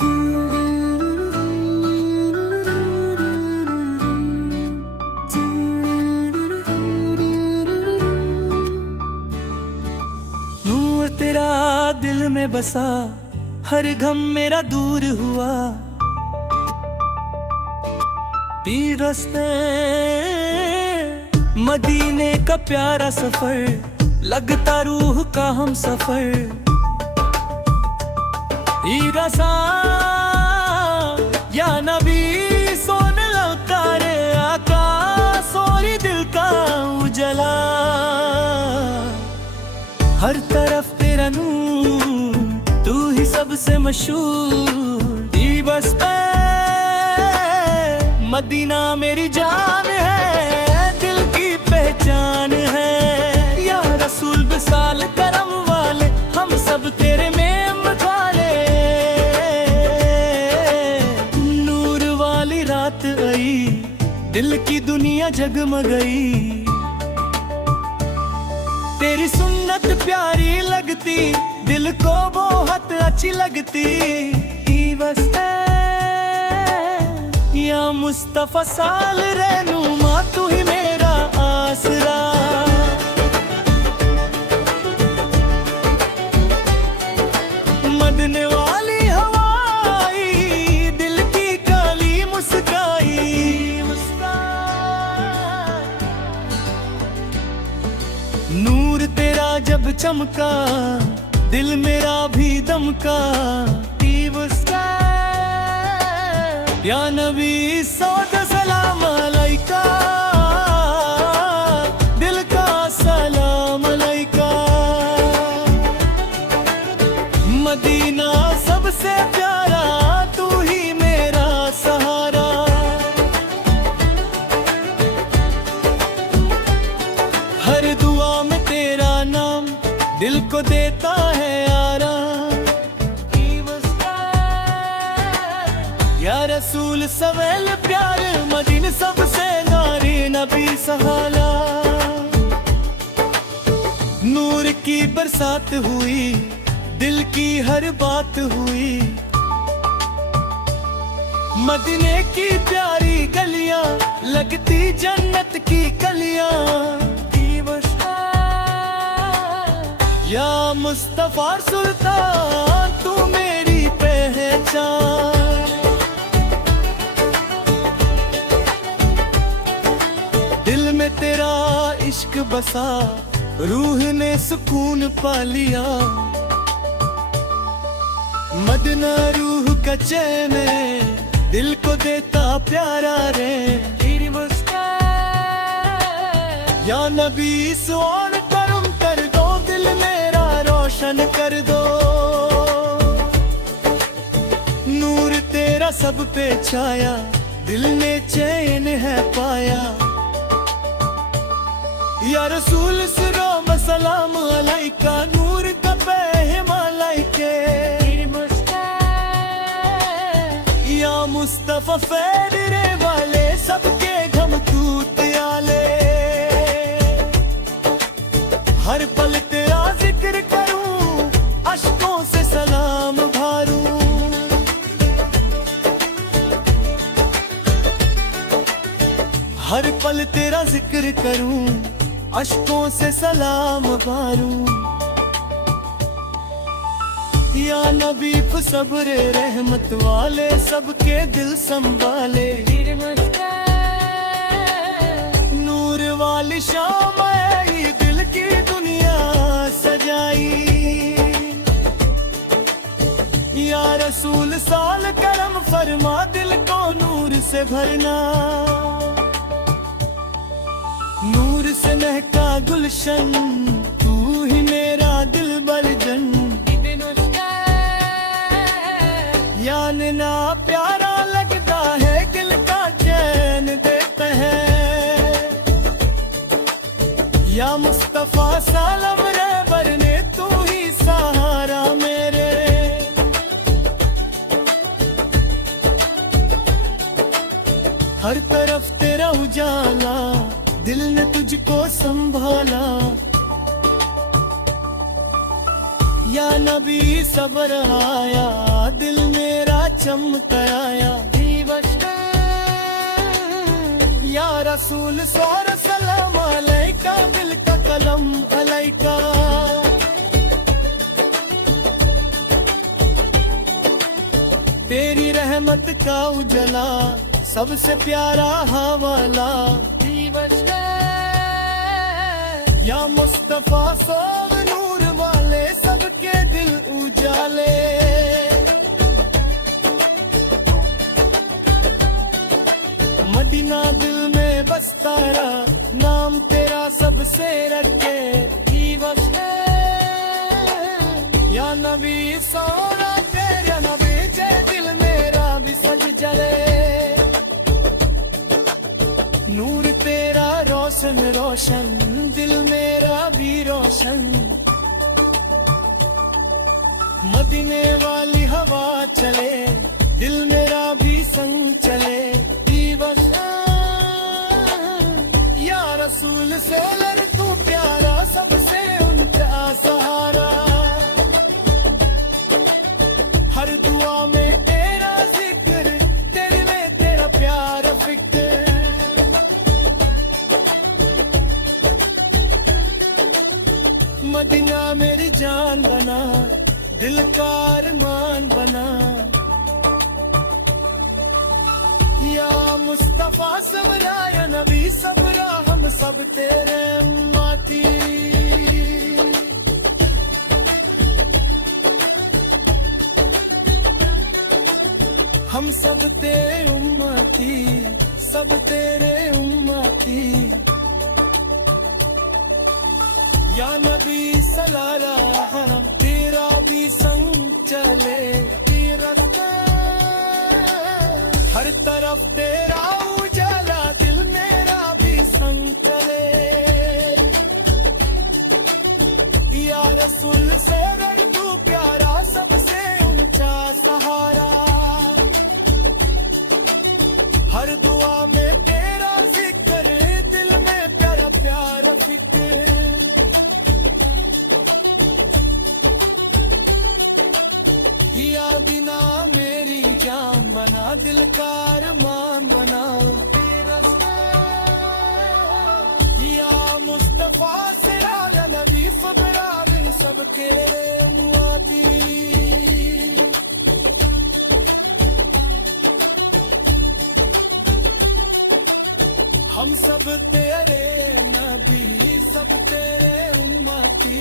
नूर तेरा दिल में बसा, हर गम मेरा दूर हुआ। पीर रस्ते मदीने का प्यारा सफर, लगता रूह का हम सफर। रसा या नबी सोन लौतारे आका, सोरी दिल का उजला। हर तरफ तेरा नूर, तू ही सबसे मशहूर। बस पे मदीना मेरी जान है, दिल की पहचान है। या रसूल विसाल करम वाले, हम सब तेरे मेम वाले। नूर वाली रात आई, दिल की दुनिया जगमगाई। तेरी सुन्नत प्यारी लगती, दिल को बहुत अच्छी लगती। बस या मुस्तफा साल रहनुमा, तू ही मेरा आसरा। मदने वाली हवाई, दिल की काली मुस्काई। नूर तेरा जब चमका, दिल मेरा भी दमका। या नबी सौद सलाम अलैका, दिल का सलाम अलैका। मदीना सबसे प्यारा, तू ही मेरा सहारा। हर दुआ में तेरा नाम, दिल को देता है आराम। या रसूल सवेल प्यार, मदीन सबसे नारी नबी सहाला। नूर की बरसात हुई, दिल की हर बात हुई। मदीने की प्यारी गलियां, लगती जन्नत की कलियां। या मुस्तफा सुल्तान, तू मेरी पहचान। दिल में तेरा इश्क बसा, रूह ने सुकून पा लिया। मदना रूह का चैन, दिल को देता प्यारा रे। या नबी सोन करम कर दो, दिल मेरा रोशन कर दो। नूर तेरा सब पे छाया, दिल ने चैन है पाया। या रसूल सलाम सलाम अलैका, नूर का पहमा लाइके। या मुस्तफा फेरे वाले, सबके गम तूत आले। हर पल तेरा जिक्र करूं, अश्कों से सलाम भारूं। हर पल तेरा जिक्र करूं, अश्कों से सलाम भारूं। या नबी सब्र रहमत वाले, सबके दिल संभाले। नूर वाली शाम आई, दिल की दुनिया सजाई। या रसूल साल करम फरमा, दिल को नूर से भरना। नूर से महका गुलशन, तू ही मेरा दिल बरजन। यान ना प्यारा लगता है, दिल का चैन देता है। या मुस्तफा सालम रहबर ने, तू ही सहारा मेरे। हर तरफ तेरा उजाला, दिल ने तुझको संभाला। या नबी सब्र आया, दिल मेरा चमकाया दिवस या रसूल सौर सलाम अलैका दिल का कलम अलैका तेरी रहमत का उजला सबसे प्यारा हवाला दिवस या मुस्तफा सोब नूर वाले सबके दिल उजाले मदीना दिल में बसता रहा नाम तेरा सबसे रखे दिवस या नबी सोना तेरा नबी जे दिल मेरा भी सज जले नूर तेरा रोशन रोशन दिल मेरा भी रोशन मदीने वाली हवा चले दिल मेरा भी संग चले दिवस या रसूल से लड़ तू प्यारा सबसे ऊंचा सहारा हर दुआ में तेरा जिक्र तेरे में तेरा प्यार फिक्र मदीना मेरी जान बना दिल का अरमान बना या मुस्तफा सबरा या नबी सबरा हम सब तेरे उम्मती हम सब तेरे उम्मती सब तेरे उम्मती या नबी सलाम तेरा भी संग चले तेरा हर तरफ तेरा उजाला दिल मेरा भी संग चले या रसूल से रड़ तू प्यारा सबसे ऊंचा सहारा हर दुआ में तेरा जिक्र दिल में प्यारा प्यारा फिक्र या बिना मेरी जान बना दिल का अरमान बना या मुस्तफा सिराज नबी फबरा दिन सब तेरे उम्मती हम सब तेरे नबी सब तेरे उम्मती